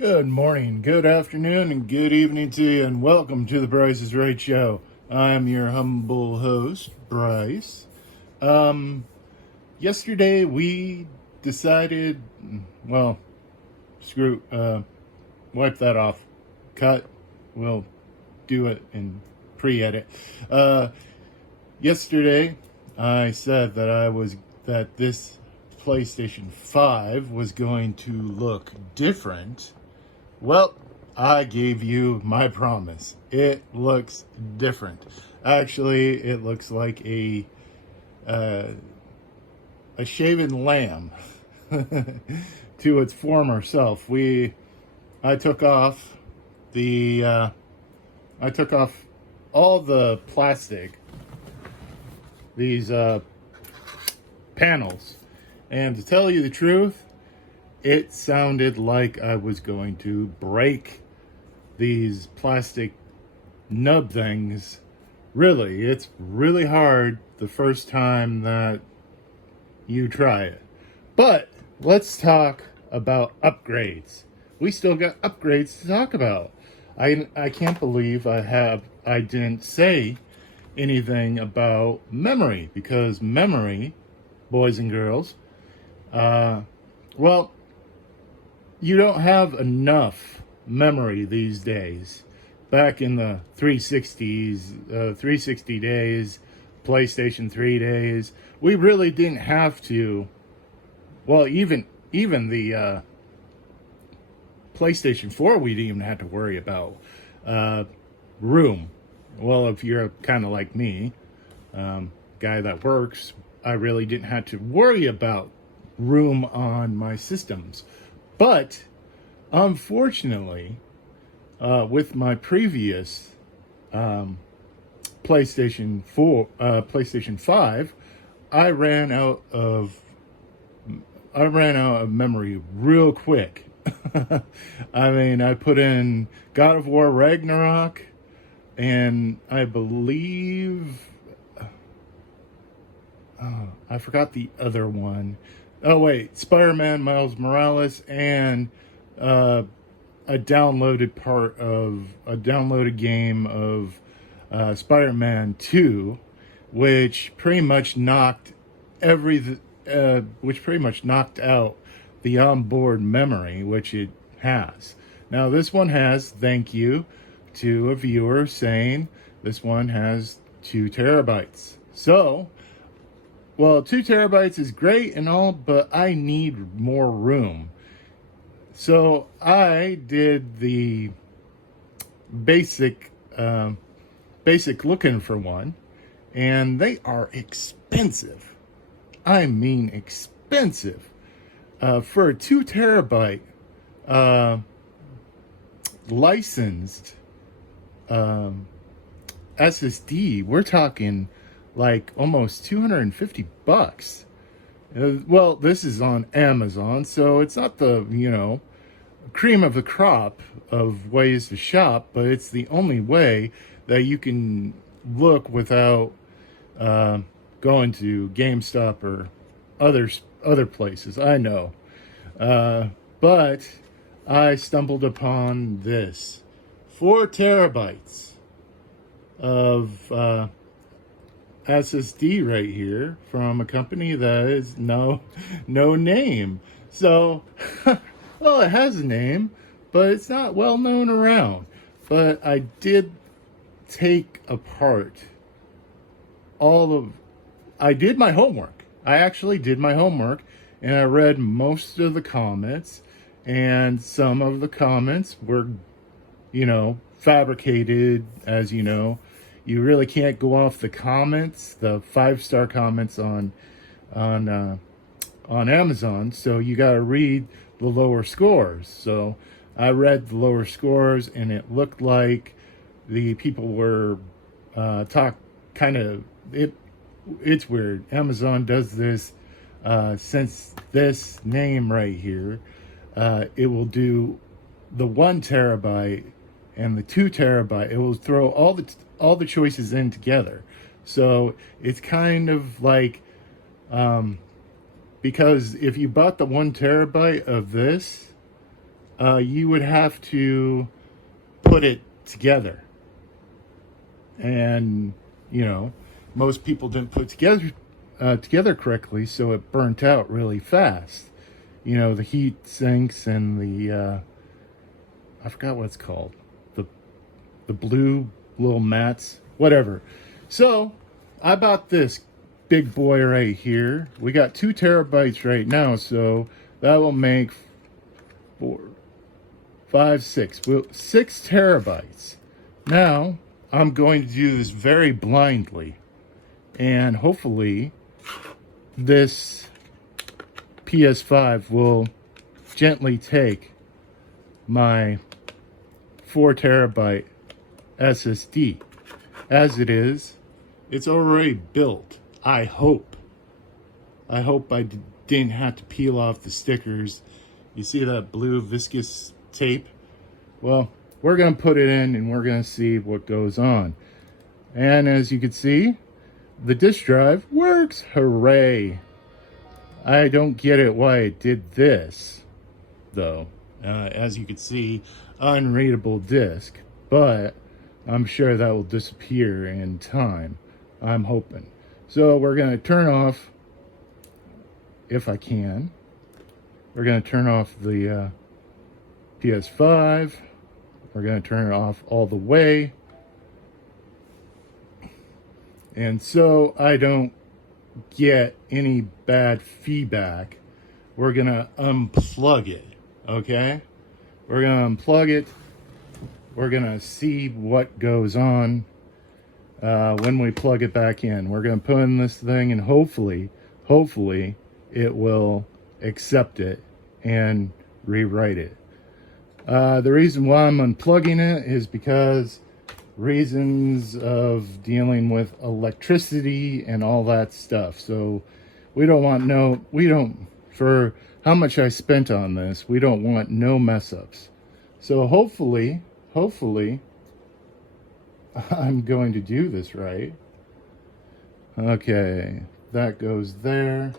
Good morning, good afternoon, and good evening to you, and welcome to the Bryce is Right Show. I'm your humble host, Bryce. Yesterday we decided, well, screw, wipe that off. Cut. We'll do it in pre-edit. Yesterday I said that this PlayStation 5 was going to look different. Well, I gave you my promise. It looks different. Actually, it looks like uh, a shaven lamb to its former self. I took off the I took off all the plastic, these panels, and to tell you the truth, it sounded like I was going to break these plastic nub things. Really, it's really hard the first time that you try it. But let's talk about upgrades. We still got upgrades to talk about. I can't believe I didn't say anything about memory, because memory, boys and girls, well, you don't have enough memory these days. Back in the 360s, 360 days, PlayStation 3 days, we really didn't have to. Well, even the PlayStation 4, we didn't even have to worry about room. Well, if you're kind of like me, guy that works, I really didn't have to worry about room on my systems. But unfortunately, with my previous PlayStation 5, I ran out of memory real quick. I mean, I put in God of War Ragnarok, and I believe I forgot the other one. Oh wait, Spider-Man Miles Morales, and a downloaded game of Spider-Man 2, which pretty much knocked out the onboard memory which it has. Now this one has, thank you to a viewer saying this one has 2 terabytes. So, well, 2 terabytes is great and all, but I need more room. So I did the basic looking for one, and they are expensive. I mean expensive. For a 2 terabyte licensed SSD, we're talking like almost $250. Well, this is on Amazon, so it's not the, cream of the crop of ways to shop, but it's the only way that you can look without going to GameStop or other places. I know. But I stumbled upon this 4 terabytes of SSD right here from a company that is no name. So, well, it has a name, but it's not well known around. But I did take apart I did my homework. I actually did my homework, and I read most of the comments, and some of the comments were, fabricated, as you know. You really can't go off the comments, the 5-star comments on Amazon, so you got to read the lower scores. So I read the lower scores, and it looked like the people were it's weird. Amazon does this since this name right here. It will do the 1 terabyte and the 2 terabyte. It will throw all the choices in together. So it's kind of like because if you bought the 1 terabyte of this, you would have to put it together. And, you know, most people didn't put together correctly, so it burnt out really fast. You know, the heat sinks and the, I forgot what it's called. The blue little mats, whatever. So I bought this big boy right here. We got 2 terabytes right now, so that will make 4, 5, 6. Well, 6 terabytes. Now I'm going to do this very blindly, and hopefully this PS5 will gently take my 4 terabyte SSD. As it is, it's already built. I hope I didn't have to peel off the stickers. You see that blue viscous tape? Well, we're going to put it in and we're going to see what goes on. And as you can see, the disk drive works. Hooray! I don't get it why it did this, though. As you can see, unreadable disk. But I'm sure that will disappear in time. I'm hoping. So we're going to turn off, if I can, we're going to turn off the PS5. We're going to turn it off all the way. And so I don't get any bad feedback, we're going to unplug it, okay? We're going to unplug it. We're going to see what goes on when we plug it back in. We're going to put in this thing and hopefully it will accept it and rewrite it. The reason why I'm unplugging it is because reasons of dealing with electricity and all that stuff. So we don't want for how much I spent on this, we don't want no mess ups. So hopefully I'm going to do this right. Okay, that goes there.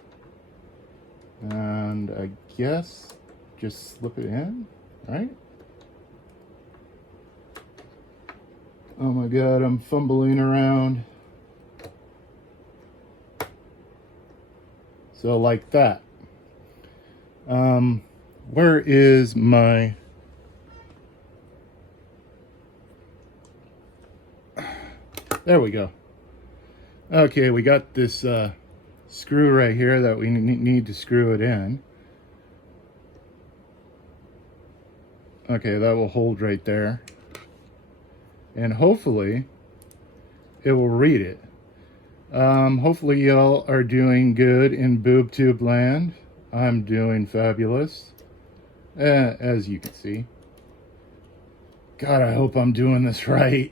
And I guess just slip it in, right? Oh my God, I'm fumbling around. So like that. Where is my... There we go. Okay, we got this screw right here that we need to screw it in. Okay, that will hold right there. And hopefully it will read it. Hopefully y'all are doing good in BoobTube land. I'm doing fabulous, as you can see. God, I hope I'm doing this right.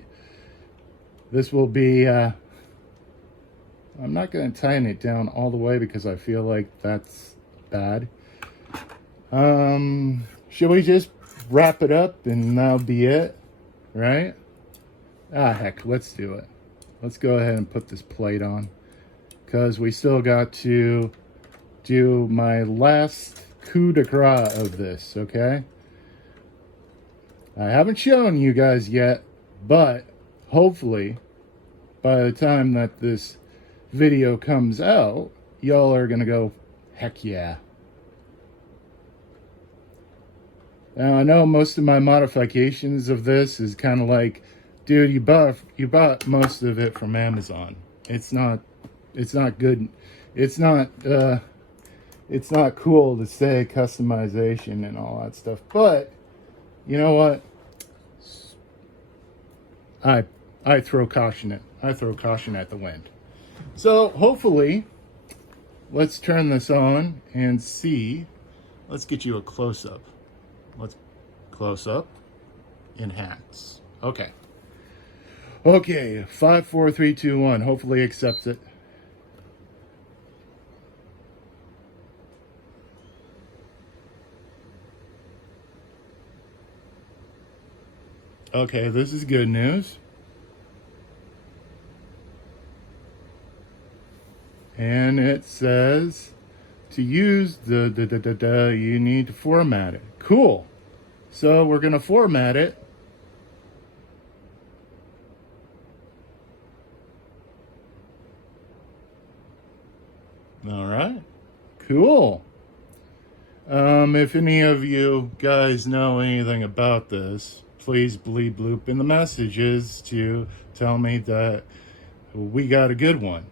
This will be, I'm not going to tighten it down all the way because I feel like that's bad. Should we just wrap it up and that'll be it, right? Ah, heck, let's do it. Let's go ahead and put this plate on because we still got to do my last coup de grace of this, okay? I haven't shown you guys yet, but hopefully by the time that this video comes out, y'all are gonna go, heck yeah. Now I know most of my modifications of this is kind of like, dude, you bought most of it from Amazon. It's not good. It's not cool to say customization and all that stuff. But you know what? I throw caution at the wind. So hopefully, let's turn this on and see. Let's get you a close-up. Let's close up, enhance. Okay. Okay, 5, 4, 3, 2, 1. Hopefully accepts it. Okay, this is good news. And it says to use you need to format it. Cool. So we're going to format it. All right. Cool. If any of you guys know anything about this, please bleep bloop in the messages to tell me that we got a good one.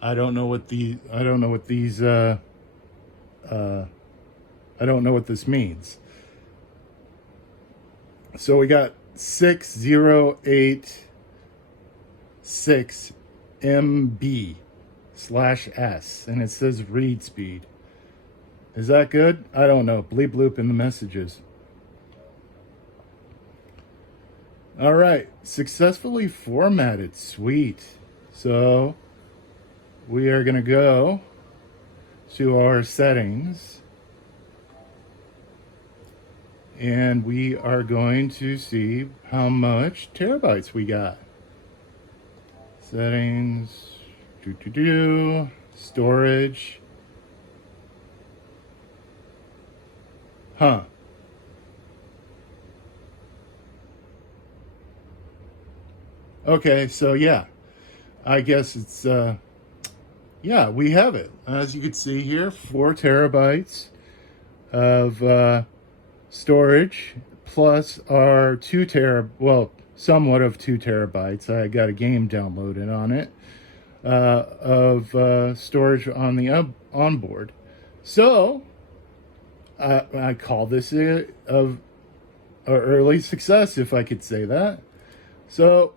I don't know what these I don't know what this means. So we got 6086 MB/S, and it says read speed. Is that good? I don't know. Bleep bloop in the messages. All right, successfully formatted. Sweet. So we are going to go to our settings, and we are going to see how much terabytes we got. Settings, storage. Huh. Okay, so yeah, I guess it's, yeah, we have it. As you can see here, 4 terabytes of storage, plus our somewhat of 2 terabytes. I got a game downloaded on it, of storage on the onboard. So I call this a early success, if I could say that. So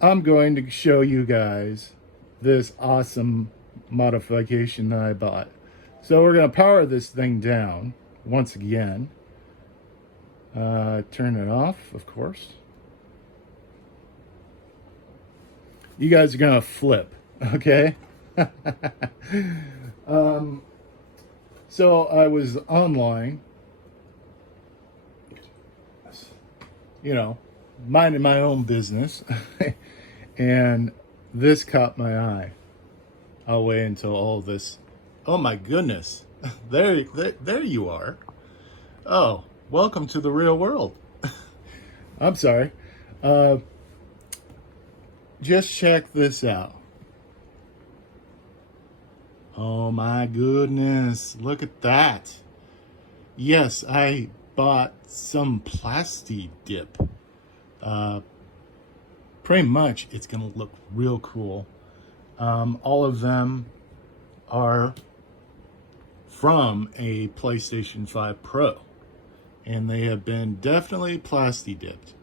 I'm going to show you guys this awesome modification that I bought. So we're going to power this thing down once again. Turn it off, of course. You guys are going to flip, okay? So I was online, minding my own business, and this caught my eye. I'll wait until all this. Oh my goodness, there you are. Oh, welcome to the real world. I'm sorry. Just check this out. Oh my goodness, look at that. Yes, I bought some plasti dip. Pretty much it's gonna look real cool. All of them are from a PlayStation 5 Pro, and they have been definitely plasti dipped.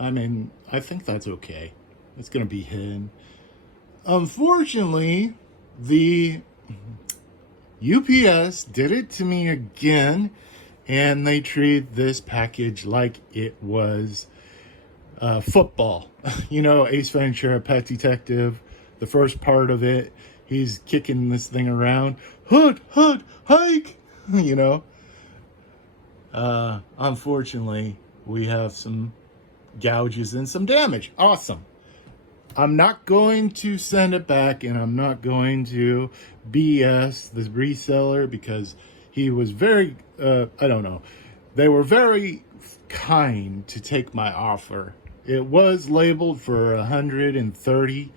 I mean, I think that's okay. It's gonna be hidden. Unfortunately, the UPS did it to me again, and they treated this package like it was football. Ace Ventura, Pet Detective, the first part of it, he's kicking this thing around. Hood, hike! Unfortunately, we have some gouges and some damage. Awesome. I'm not going to send it back, and I'm not going to BS the reseller, because he was very, they were very kind to take my offer. It was labeled for 130.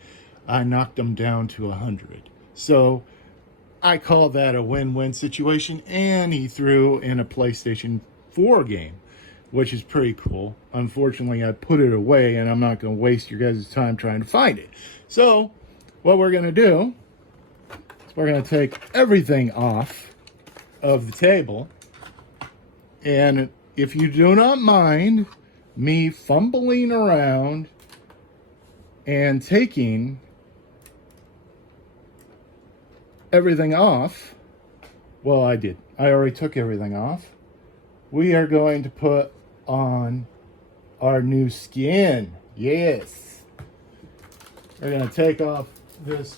I knocked them down to 100. So I call that a win-win situation, and he threw in a PlayStation 4 game, which is pretty cool. Unfortunately, I put it away, and I'm not going to waste your guys' time trying to find it. So what we're going to do is we're going to take everything off of the table. And if you do not mind me fumbling around and taking everything off, well, I did. I already took everything off. We are going to put on our new skin. Yes. We're going to take off this.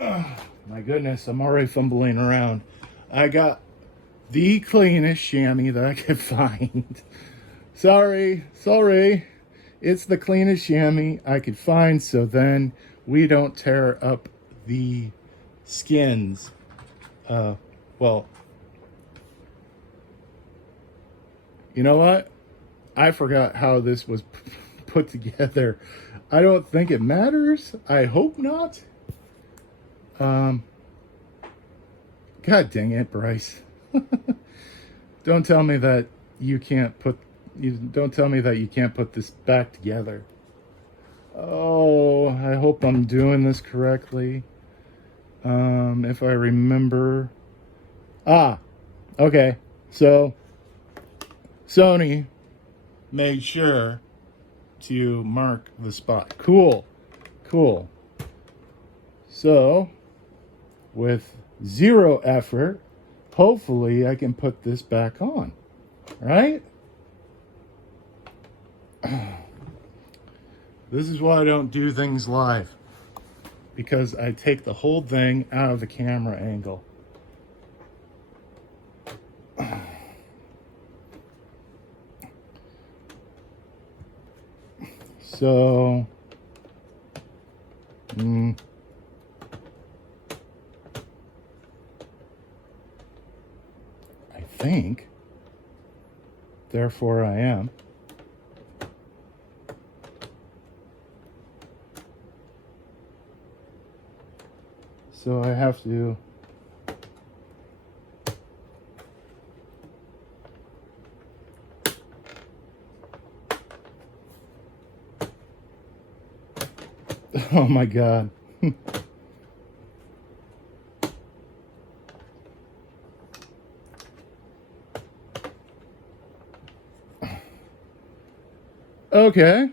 Oh, my goodness, I'm already fumbling around. I got the cleanest chamois that I could find. Sorry. It's the cleanest chamois I could find, so then we don't tear up the skins. You know what? I forgot how this was put together. I don't think it matters. I hope not. Um, God dang it, Bryce. Don't tell me that you can't put don't tell me that you can't put this back together. Oh, I hope I'm doing this correctly. If I remember. Ah, okay. So Sony made sure to mark the spot. Cool. Cool. So, with zero effort, hopefully I can put this back on. Right? This is why I don't do things live. Because I take the whole thing out of the camera angle. So, I think, therefore I am. So I have to oh my God. Okay.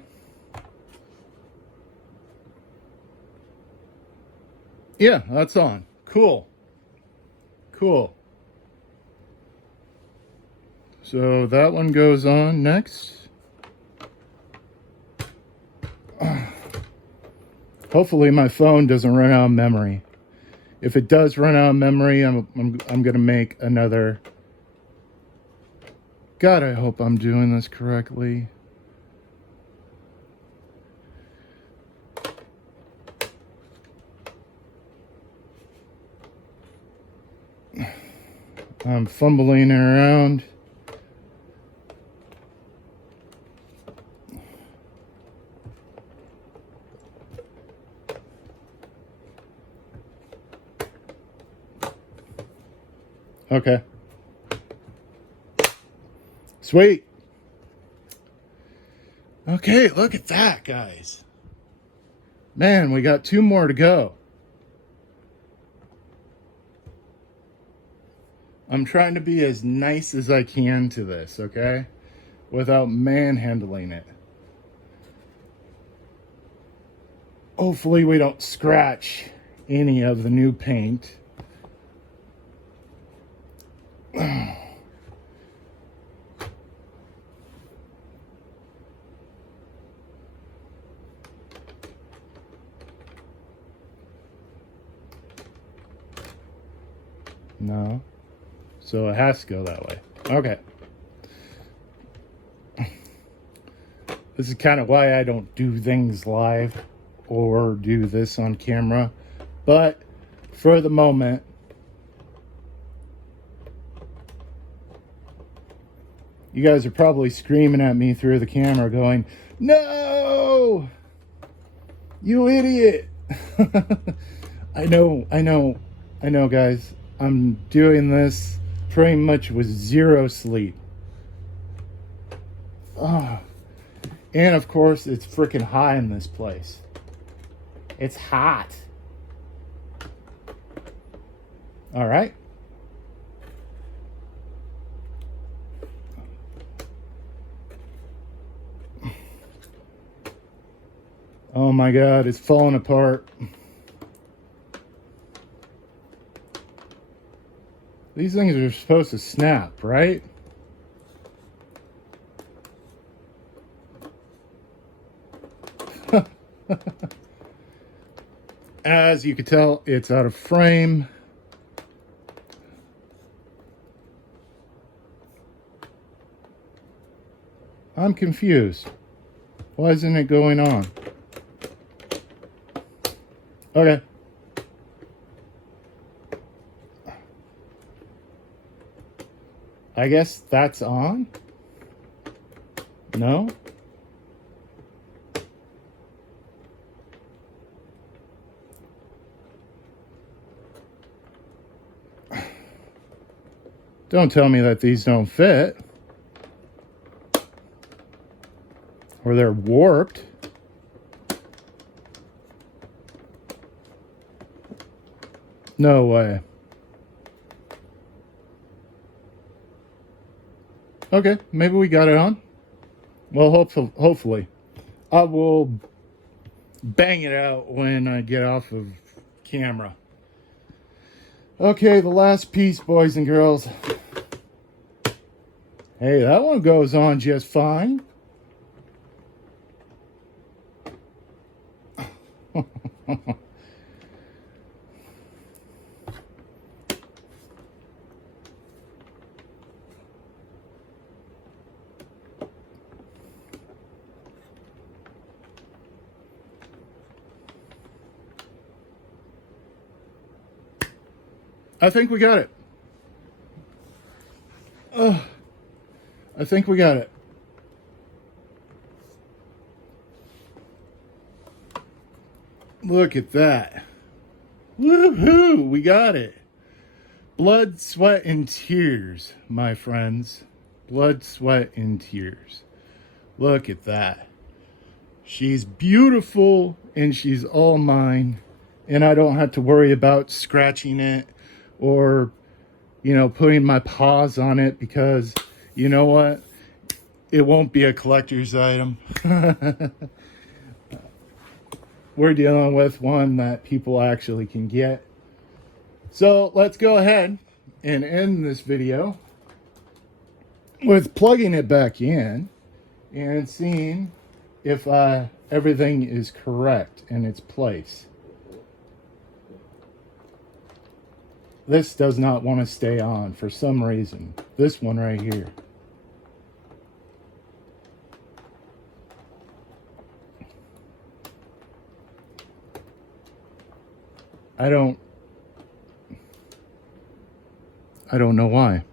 Yeah, that's on. Cool. Cool. So that one goes on next. Hopefully my phone doesn't run out of memory. If it does run out of memory, I'm going to make another. God, I hope I'm doing this correctly. I'm fumbling around. Okay. Sweet. Okay, look at that, guys. Man, we got 2 more to go. I'm trying to be as nice as I can to this, okay? Without manhandling it. Hopefully we don't scratch any of the new paint. No. So it has to go that way. Okay. This is kind of why I don't do things live or do this on camera. But for the moment, you guys are probably screaming at me through the camera going, "No! You idiot!" I know, guys. I'm doing this pretty much with 0 sleep. Oh. And of course, it's freaking hot in this place. It's hot. All right. Oh my God, it's falling apart. These things are supposed to snap, right? As you can tell, it's out of frame. I'm confused. Why isn't it going on? Okay. I guess that's on. No? Don't tell me that these don't fit. Or they're warped. No way. Okay, maybe we got it on. Well, hopefully. I will bang it out when I get off of camera. Okay, the last piece, boys and girls. Hey, that one goes on just fine. I think we got it. I think we got it. Look at that. Woohoo! We got it. Blood, sweat, and tears, my friends. Blood, sweat, and tears. Look at that. She's beautiful and she's all mine. And I don't have to worry about scratching it or, you know, putting my paws on it because, you know what? It won't be a collector's item. We're dealing with one that people actually can get. So let's go ahead and end this video with plugging it back in and seeing if everything is correct in its place. This does not want to stay on for some reason. This one right here. I don't know why.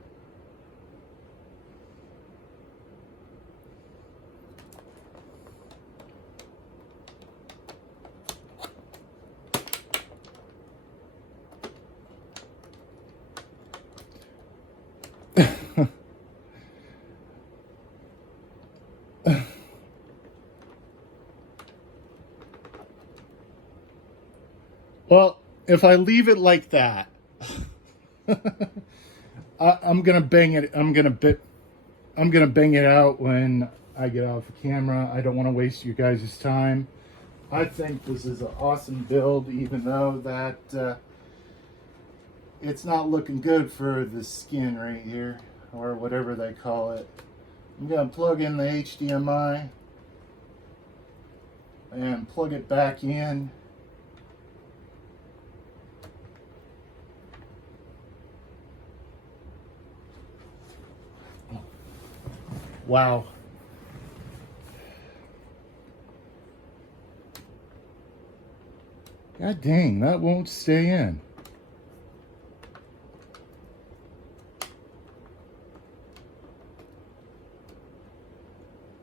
Well, if I leave it like that, I'm gonna bang it. I'm gonna bang it out when I get off the camera. I don't want to waste you guys' time. I think this is an awesome build, even though that it's not looking good for the skin right here, or whatever they call it. I'm gonna plug in the HDMI and plug it back in. Wow. God dang, that won't stay in.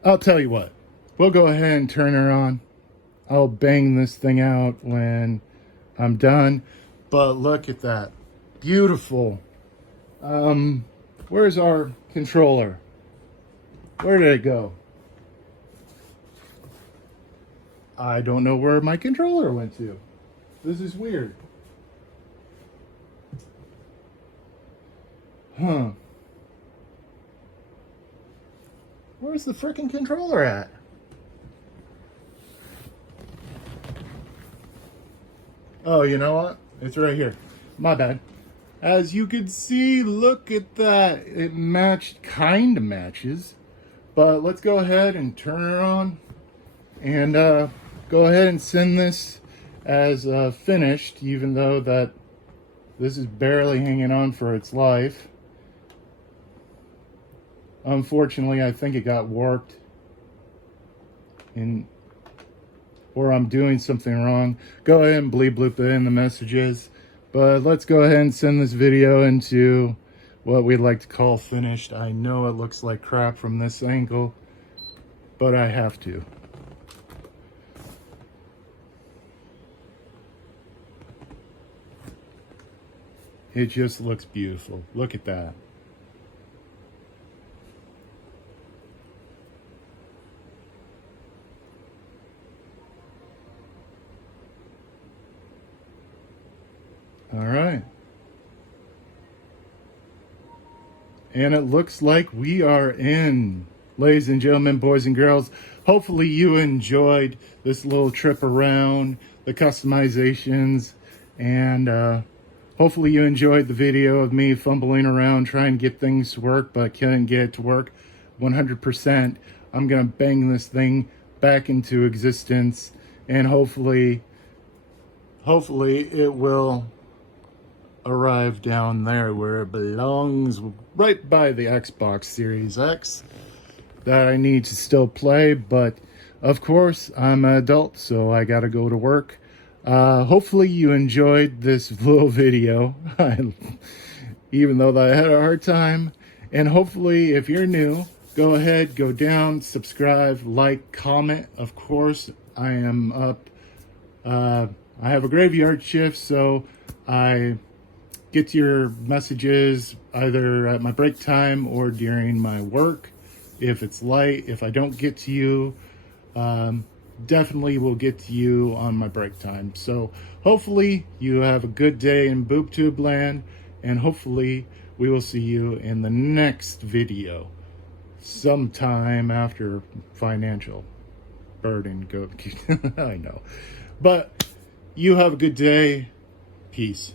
I'll tell you what. We'll go ahead and turn her on. I'll bang this thing out when I'm done. But look at that. Beautiful. Where's our controller? Where did it go? I don't know where my controller went to. This is weird. Huh. Where's the frickin' controller at? Oh, you know what? It's right here. My bad. As you can see, look at that. It kind of matches. But let's go ahead and turn her on. And go ahead and send this as finished, even though that this is barely hanging on for its life. Unfortunately, I think it got warped, or I'm doing something wrong. Go ahead and bleep bloop it in the messages. But let's go ahead and send this video into what we'd like to call finished. I know it looks like crap from this angle, but I have to. It just looks beautiful. Look at that. All right. And it looks like we are in. Ladies and gentlemen, boys and girls, hopefully you enjoyed this little trip around the customizations, and hopefully you enjoyed the video of me fumbling around trying to get things to work, but couldn't get it to work 100%. I'm gonna bang this thing back into existence, and hopefully it will arrive down there where it belongs, right by the Xbox Series X that I need to still play. But of course, I'm an adult, so I gotta go to work. Hopefully you enjoyed this little video, even though I had a hard time. And hopefully, if you're new, go ahead, go down, subscribe, like, comment. Of course, I am up. I have a graveyard shift, so I get to your messages either at my break time or during my work. If it's light, if I don't get to you, definitely will get to you on my break time. So hopefully you have a good day in BoobTube land, and hopefully we will see you in the next video sometime after financial burden go. I know, but you have a good day. Peace.